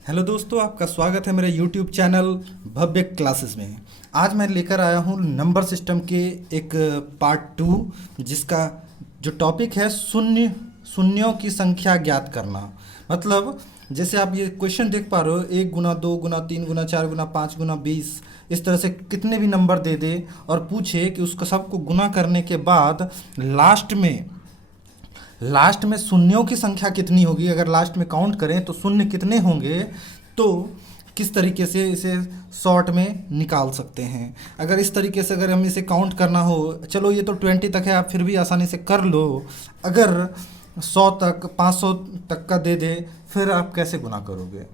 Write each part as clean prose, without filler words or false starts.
Hello दोस्तों, आपका स्वागत है मेरे यूट्यूब चैनल भव्य क्लासेस में। आज मैं लेकर आया हूँ नंबर सिस्टम के एक पार्ट 2, जिसका जो टॉपिक है शून्यों की संख्या ज्ञात करना। मतलब जैसे आप ये क्वेश्चन देख पा रहे हो, 1 गुना 2 गुना 3 गुना 4 गुना 5 गुना 20, इस तरह से कितने भी नंबर दे दे और पूछे कि उसका सबको गुना करने के बाद लास्ट में शून्यों की संख्या कितनी होगी। अगर लास्ट में काउंट करें तो शून्य कितने होंगे, तो किस तरीके से इसे शॉर्ट में निकाल सकते हैं। अगर इस तरीके से अगर हम इसे काउंट करना हो, चलो ये तो 20 तक है, आप फिर भी आसानी से कर लो। अगर 100 तक 500 तक का दे दे, फिर आप कैसे गुना करोगे।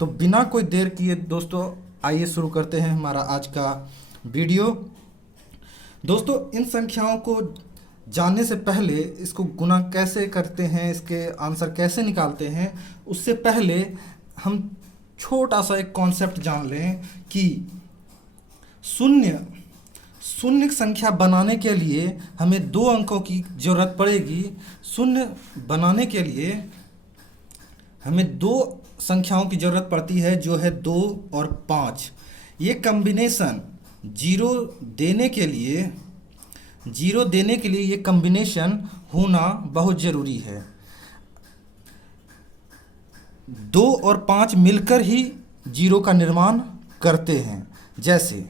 तो बिना कोई देर किए दोस्तों, आइए शुरू करते हैं हमारा आज का वीडियो। दोस्तों, इन संख्याओं को जानने से पहले, इसको गुना कैसे करते हैं, इसके आंसर कैसे निकालते हैं, उससे पहले हम छोटा सा एक कॉन्सेप्ट जान लें कि शून्य संख्या बनाने के लिए हमें 2 अंकों की ज़रूरत पड़ेगी। शून्य बनाने के लिए हमें 2 संख्याओं की ज़रूरत पड़ती है, जो है 2 और 5। ये कम्बिनेशन जीरो देने के लिए ये कम्बिनेशन होना बहुत ज़रूरी है। 2 और 5 मिलकर ही जीरो का निर्माण करते हैं। जैसे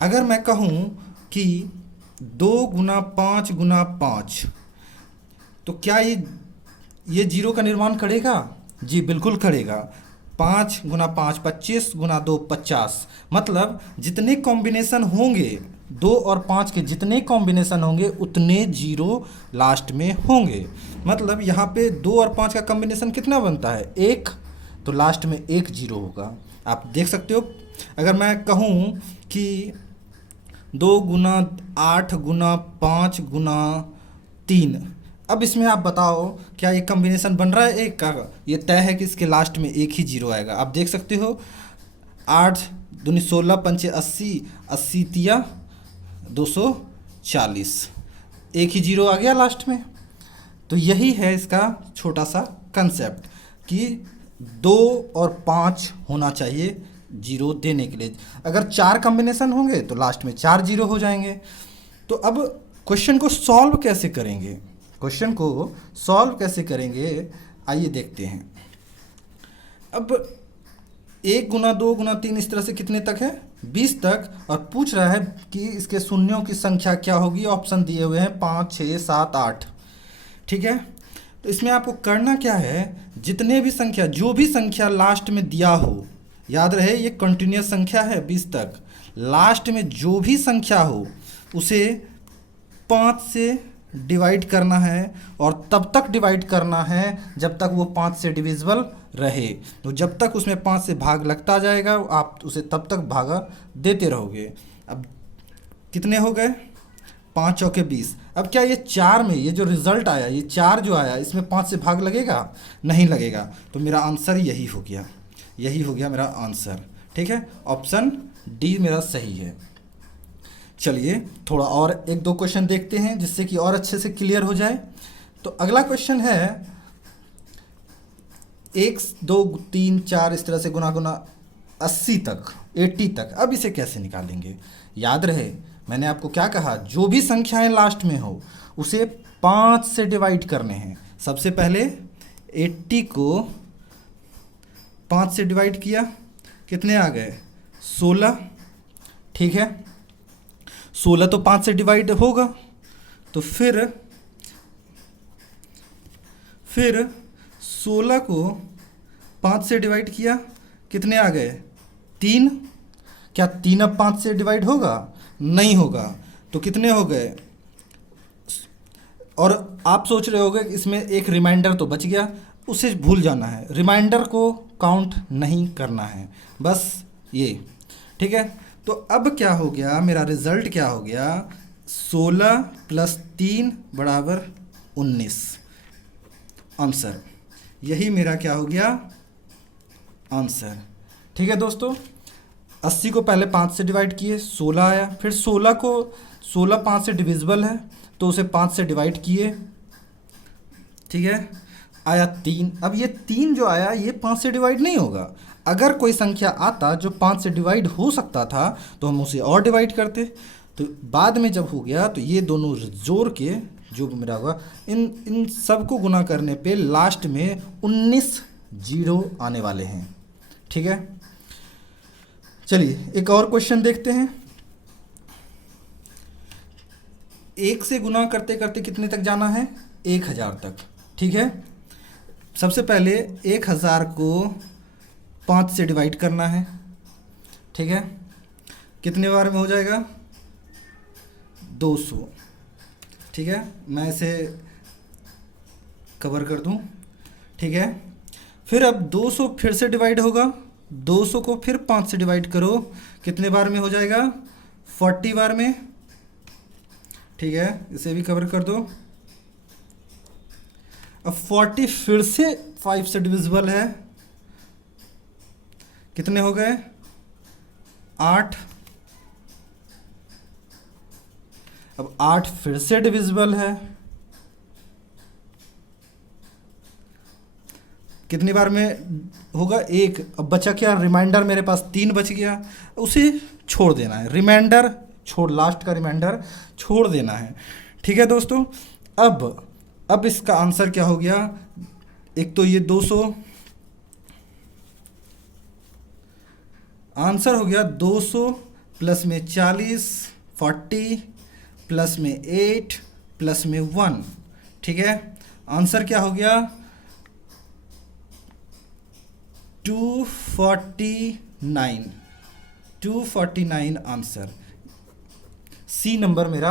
अगर मैं कहूँ कि 2 गुना 5 गुना 5, तो क्या ये जीरो का निर्माण करेगा? जी बिल्कुल करेगा। 5 गुना 5 25 गुना 2 50। मतलब जितने कॉम्बिनेशन होंगे, 2 और 5 के जितने कॉम्बिनेशन होंगे उतने जीरो लास्ट में होंगे। मतलब यहाँ पे 2 और 5 का कॉम्बिनेशन कितना बनता है? 1। तो लास्ट में 1 जीरो होगा। आप देख सकते हो। अगर मैं कहूँ कि 2 गुना 8 गुना 5 गुना 3, अब इसमें आप बताओ क्या ये कॉम्बिनेशन बन रहा है 1 का? ये तय है कि इसके लास्ट में 1 ही जीरो आएगा। आप देख सकते हो, 8 दूनी 16 पंचे 80, 80 तिया 240, 1 ही जीरो आ गया लास्ट में। तो यही है इसका छोटा सा कंसेप्ट कि 2 और 5 होना चाहिए जीरो देने के लिए। अगर 4 कॉम्बिनेशन होंगे तो लास्ट में 4 जीरो हो जाएंगे। तो अब क्वेश्चन को सॉल्व कैसे करेंगे, आइए देखते हैं। अब 1 गुना 2 गुना 3 इस तरह से कितने तक है? 20 तक। और पूछ रहा है कि इसके शून्यों की संख्या क्या होगी। ऑप्शन दिए हुए हैं 5 6 7 8। ठीक है, तो इसमें आपको करना क्या है, जो भी संख्या लास्ट में दिया हो, याद रहे ये कंटिन्यूस संख्या है 20 तक। लास्ट में जो भी संख्या हो उसे 5 से डिवाइड करना है, और तब तक डिवाइड करना है जब तक वो 5 से डिविजिबल रहे। तो जब तक उसमें 5 से भाग लगता जाएगा, आप उसे तब तक भागा देते रहोगे। अब कितने हो गए? 5 चौके 20। अब क्या ये 4 में ये जो रिज़ल्ट आया, ये 4 जो आया, इसमें 5 से भाग लगेगा? नहीं लगेगा। तो मेरा आंसर यही हो गया मेरा आंसर। ठीक है, ऑप्शन डी मेरा सही है। चलिए थोड़ा और 1-2 क्वेश्चन देखते हैं, जिससे कि और अच्छे से क्लियर हो जाए। तो अगला क्वेश्चन है 1 2 3 4 इस तरह से गुना 80 तक। अब इसे कैसे निकालेंगे? याद रहे मैंने आपको क्या कहा, जो भी संख्याएं लास्ट में हो उसे 5 से डिवाइड करने हैं। सबसे पहले 80 को 5 से डिवाइड किया, कितने आ गए? 16। ठीक है, 16 तो 5 से डिवाइड होगा। तो फिर 16 को 5 से डिवाइड किया, कितने आ गए? 3। क्या 3 अब 5 से डिवाइड होगा? नहीं होगा। तो कितने हो गए? और आप सोच रहे होगे इसमें एक रिमाइंडर तो बच गया, उसे भूल जाना है। रिमाइंडर को काउंट नहीं करना है, बस ये। ठीक है, तो अब क्या हो गया, मेरा रिजल्ट क्या हो गया? 16 + 3 = 19। आंसर यही मेरा क्या हो गया? आंसर। ठीक है दोस्तों, 80 को पहले 5 से डिवाइड किए, 16 आया। फिर 16 5 से डिविजिबल है, तो उसे 5 से डिवाइड किए। ठीक है, आया 3। अब ये 3 जो आया ये 5 से डिवाइड नहीं होगा। अगर कोई संख्या आता जो 5 से डिवाइड हो सकता था तो हम उसे और डिवाइड करते। तो बाद में जब हो गया तो ये दोनों जोड़ के जो मेरा होगा, इन सब को गुना करने पे लास्ट में 19 जीरो आने वाले हैं। ठीक है, चलिए एक और क्वेश्चन देखते हैं। 1 से गुना करते करते कितने तक जाना है? 1000 तक। ठीक है, सबसे पहले 1000 को 5 से डिवाइड करना है। ठीक है, कितने बार में हो जाएगा? 200। ठीक है, मैं इसे कवर कर दूं। ठीक है, फिर अब 200 फिर से डिवाइड होगा। 200 को फिर 5 से डिवाइड करो, कितने बार में हो जाएगा? 40 बार में। ठीक है, इसे भी कवर कर दो। अब 40 फिर से 5 से डिविजिबल है, कितने हो गए? 8। अब 8 फिर से डिविजिबल है, कितनी बार में होगा? 1। अब बचा क्या? रिमाइंडर मेरे पास 3 बच गया, उसे छोड़ देना है। रिमाइंडर छोड़, लास्ट का रिमाइंडर छोड़ देना है। ठीक है दोस्तों, अब इसका आंसर क्या हो गया? एक तो ये 200 आंसर हो गया, 200 प्लस में 40, 40 प्लस में 8 प्लस में 1। ठीक है, आंसर क्या हो गया? 249 आंसर। सी नंबर मेरा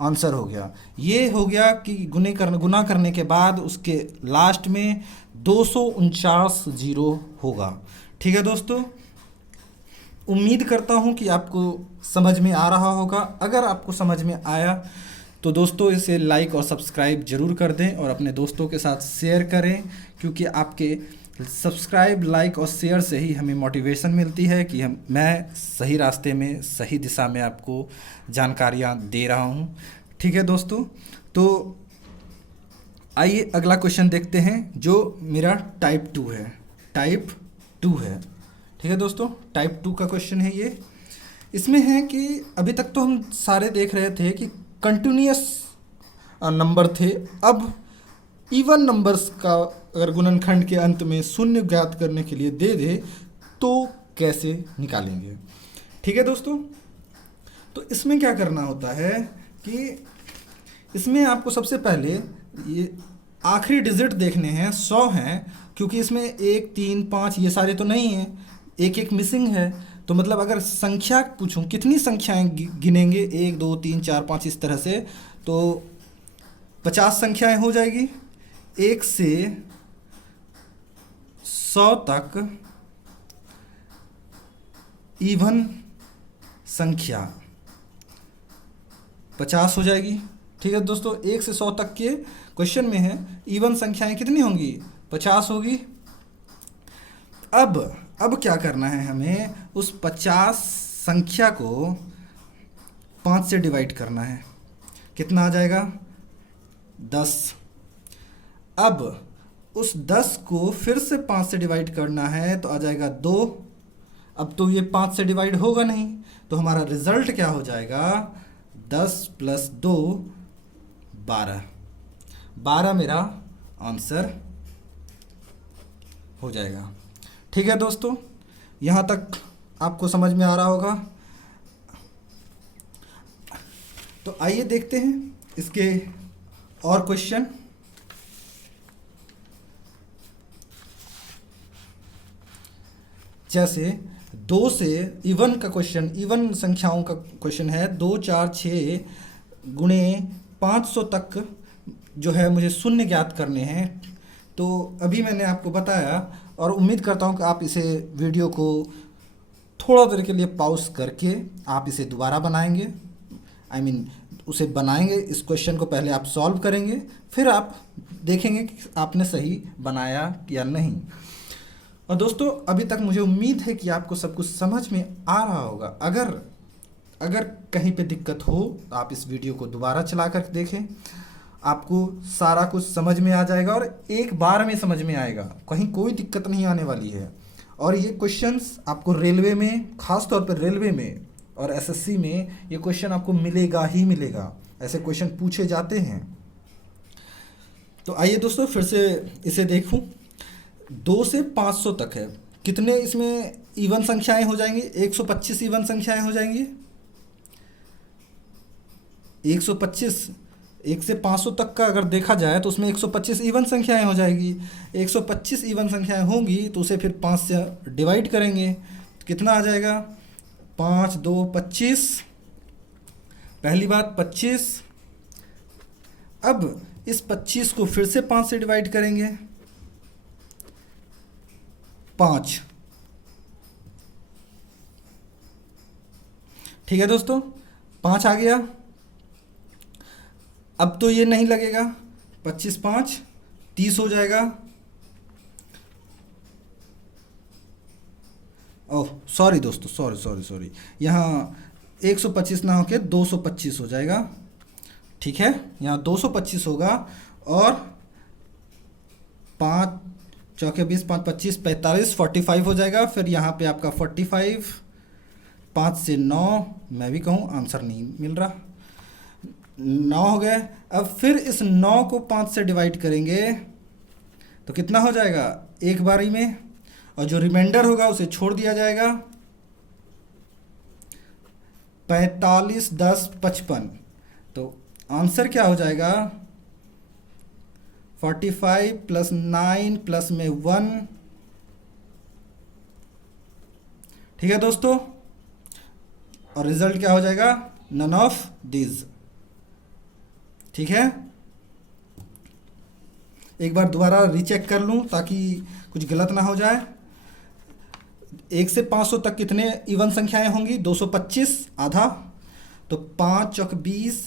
आंसर हो गया। ये हो गया कि गुना करने के बाद उसके लास्ट में 249 जीरो होगा। ठीक है दोस्तों, उम्मीद करता हूँ कि आपको समझ में आ रहा होगा। अगर आपको समझ में आया तो दोस्तों इसे लाइक और सब्सक्राइब ज़रूर कर दें और अपने दोस्तों के साथ शेयर करें, क्योंकि आपके सब्सक्राइब, लाइक और शेयर से ही हमें मोटिवेशन मिलती है कि मैं सही रास्ते में, सही दिशा में आपको जानकारियाँ दे रहा हूँ। ठीक है दोस्तों, तो आइए अगला क्वेश्चन देखते हैं जो मेरा टाइप 2 है। टाइप 2 है। ठीक है दोस्तों, टाइप 2 का क्वेश्चन है ये। इसमें है कि अभी तक तो हम सारे देख रहे थे कि कंटिन्यूअस नंबर थे। अब इवन नंबर्स का अगर गुणनखंड के अंत में शून्य ज्ञात करने के लिए दे दे तो कैसे निकालेंगे। ठीक है दोस्तों, तो इसमें क्या करना होता है कि इसमें आपको सबसे पहले ये आखिरी डिजिट देखने हैं। 100 हैं, क्योंकि इसमें 1, 3, 5 ये सारे तो नहीं हैं, एक एक मिसिंग है। तो मतलब अगर संख्या पूछूं कितनी संख्याएं गिनेंगे, 1, 2, 3, 4, 5 इस तरह से, तो 50 संख्याएं हो जाएगी। 1 से 100 तक इवन संख्या 50 हो जाएगी। ठीक है दोस्तों, 1 से 100 तक के क्वेश्चन में है इवन संख्याएं कितनी होंगी? 50 होगी। अब क्या करना है हमें? उस 50 संख्या को 5 से डिवाइड करना है। कितना आ जाएगा? 10। अब उस 10 को फिर से 5 से डिवाइड करना है तो आ जाएगा 2। अब तो ये 5 से डिवाइड होगा नहीं, तो हमारा रिजल्ट क्या हो जाएगा? 10 प्लस 2 12। 12 मेरा आंसर हो जाएगा। ठीक है दोस्तों, यहाँ तक आपको समझ में आ रहा होगा। तो आइए देखते हैं इसके और क्वेश्चन। जैसे 2 से इवन का क्वेश्चन, इवन संख्याओं का क्वेश्चन है। 2, 4, 6 गुणे 500 तक जो है मुझे शून्य ज्ञात करने हैं। तो अभी मैंने आपको बताया और उम्मीद करता हूँ कि आप इसे वीडियो को थोड़ा देर के लिए पॉज करके आप इसे दोबारा बनाएंगे। उसे बनाएंगे, इस क्वेश्चन को पहले आप सॉल्व करेंगे, फिर आप देखेंगे कि आपने सही बनाया या नहीं। और दोस्तों अभी तक मुझे उम्मीद है कि आपको सब कुछ समझ में आ रहा होगा। अगर कहीं पे दिक्कत हो तो आप इस वीडियो को दोबारा चला कर देखें। आपको सारा कुछ समझ में आ जाएगा और एक बार में समझ में आएगा, कहीं कोई दिक्कत नहीं आने वाली है। और ये क्वेश्चंस आपको रेलवे में, खास तौर पर रेलवे में और एसएससी में ये क्वेश्चन आपको मिलेगा ही मिलेगा, ऐसे क्वेश्चन पूछे जाते हैं। तो आइए दोस्तों फिर से इसे देखूं। 2 से 500 तक है, कितने इसमें इवन संख्याएं हो जाएंगी? 125 इवन संख्याएं हो जाएंगी। 125, 1 से 500 तक का अगर देखा जाए तो उसमें 125 इवन संख्याएं हो जाएगी। 125 इवन संख्याएं होंगी तो उसे फिर 5 से डिवाइड करेंगे तो कितना आ जाएगा? 5 2 25। पहली बात 25। अब इस 25 को फिर से 5 से डिवाइड करेंगे, 5। ठीक है दोस्तों, 5 आ गया। अब तो ये नहीं लगेगा, 25 5 30 हो जाएगा। ओह सॉरी दोस्तों, सॉरी, यहाँ 125 ना होके 225 हो जाएगा। ठीक है, यहाँ 225 होगा और 5 चौके 20, 5 25 45 45 हो जाएगा। फिर यहाँ पे आपका 45, 5 से 9, मैं भी कहूँ आंसर नहीं मिल रहा, 9 हो गए। अब फिर इस 9 को 5 से डिवाइड करेंगे तो कितना हो जाएगा? एक बारी में, और जो रिमाइंडर होगा उसे छोड़ दिया जाएगा। 45 10 55, तो आंसर क्या हो जाएगा? 45 प्लस 9 प्लस में 1। ठीक है दोस्तों, और रिजल्ट क्या हो जाएगा? None of this. ठीक है, एक बार दोबारा रीचेक कर लूं ताकि कुछ गलत ना हो जाए। 1 से 500 तक कितने इवन संख्याएं होंगी? 225 आधा, तो 5 चौक 20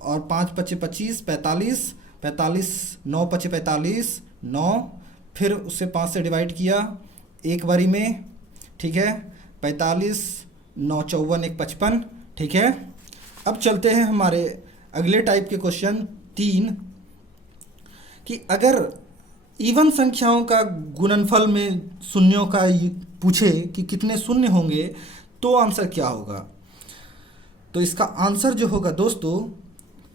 और 5 पचे 25, 45 45, 9 पचे 45, 9, फिर उससे 5 से डिवाइड किया एक बारी में। ठीक है, 45 9 54 1 55। ठीक है, अब चलते हैं हमारे अगले टाइप के क्वेश्चन 3, कि अगर इवन संख्याओं का गुणनफल में शून्यों का पूछे कि कितने शून्य होंगे तो आंसर क्या होगा। तो इसका आंसर जो होगा दोस्तों,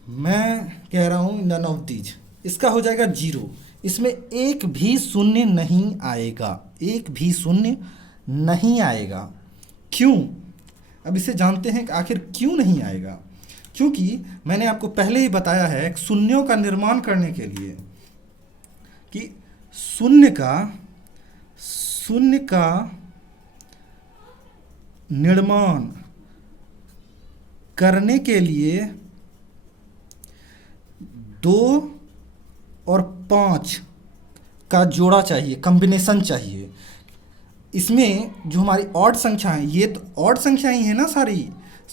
मैं कह रहा हूँ नन ऑफ दीज, इसका हो जाएगा 0। इसमें एक भी शून्य नहीं आएगा, एक भी शून्य नहीं आएगा। क्यों? अब इसे जानते हैं कि आखिर क्यों नहीं आएगा। क्योंकि मैंने आपको पहले ही बताया है शून्यों का निर्माण करने के लिए कि शून्य का निर्माण करने के लिए 2 और 5 का जोड़ा चाहिए, कॉम्बिनेशन चाहिए। इसमें जो हमारी ऑड संख्या है, ये तो ऑड संख्या ही है ना सारी,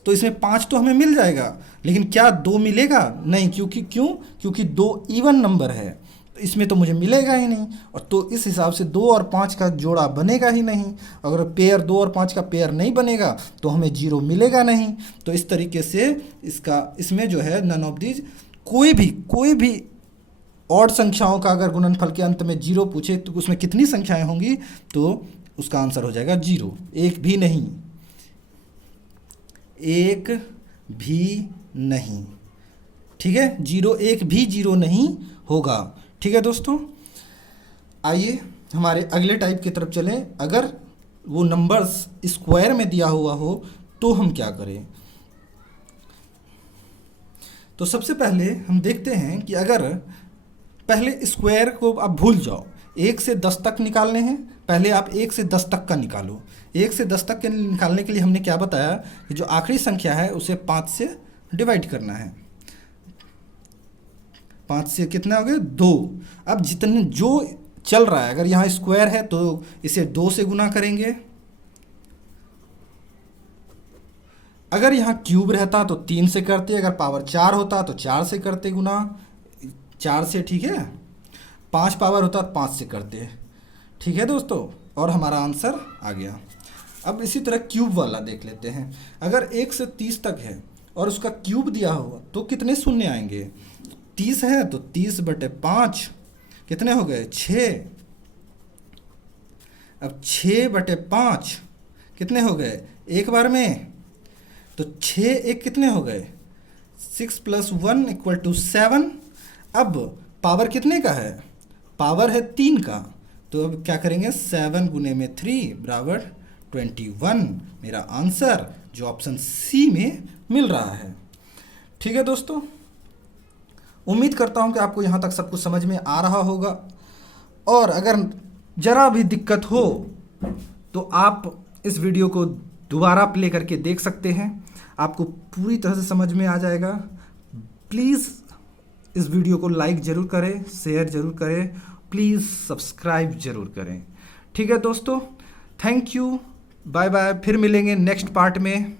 तो इसमें 5 तो हमें मिल जाएगा, लेकिन क्या 2 मिलेगा? नहीं, क्योंकि 2 इवन नंबर है, तो इसमें तो मुझे मिलेगा ही नहीं। और तो इस हिसाब से 2 और 5 का जोड़ा बनेगा ही नहीं। अगर पेयर 2 और 5 का पेयर नहीं बनेगा तो हमें 0 मिलेगा नहीं। तो इस तरीके से इसमें जो है नन ऑफ दीज, कोई भी ऑड संख्याओं का अगर गुणनफल के अंत में 0 पूछे तो उसमें कितनी संख्याएं होंगी, तो उसका आंसर हो जाएगा 0, एक भी नहीं, एक भी नहीं। ठीक है, 0, एक भी 0 नहीं होगा। ठीक है दोस्तों, आइए हमारे अगले टाइप की तरफ चलें। अगर वो नंबर्स स्क्वायर में दिया हुआ हो तो हम क्या करें। तो सबसे पहले हम देखते हैं कि अगर पहले स्क्वायर को आप भूल जाओ, 1 से 10 तक निकालने हैं, पहले आप 1 से 10 तक का निकालो। 1 से 10 तक के निकालने के लिए हमने क्या बताया कि जो आखिरी संख्या है उसे 5 से डिवाइड करना है। 5 से कितना हो गया? 2। अब जितने जो चल रहा है, अगर यहाँ स्क्वायर है तो इसे 2 से गुना करेंगे। अगर यहाँ क्यूब रहता तो 3 से करते, अगर पावर 4 होता तो 4 से करते गुना, 4 से। ठीक है, 5 पावर होता तो 5 से करते। ठीक है दोस्तों, और हमारा आंसर आ गया। अब इसी तरह क्यूब वाला देख लेते हैं। अगर 1 से 30 तक है और उसका क्यूब दिया हुआ तो कितने शून्य आएंगे? 30 है तो 30/5 कितने हो गए 6। अब 6/5 कितने हो गए एक बार में, तो 6 एक कितने हो गए 6 + 1 = 7। अब पावर कितने का है, पावर है 3 का, तो अब क्या करेंगे 7 × 3 = 21। मेरा आंसर जो ऑप्शन सी में मिल रहा है। ठीक है दोस्तों, उम्मीद करता हूं कि आपको यहाँ तक सब कुछ समझ में आ रहा होगा, और अगर ज़रा भी दिक्कत हो तो आप इस वीडियो को दोबारा प्ले करके देख सकते हैं, आपको पूरी तरह से समझ में आ जाएगा। प्लीज़ इस वीडियो को लाइक ज़रूर करें, शेयर ज़रूर करें, प्लीज़ सब्सक्राइब ज़रूर करें। ठीक है दोस्तों, थैंक यू, बाय बाय, फिर मिलेंगे नेक्स्ट पार्ट में।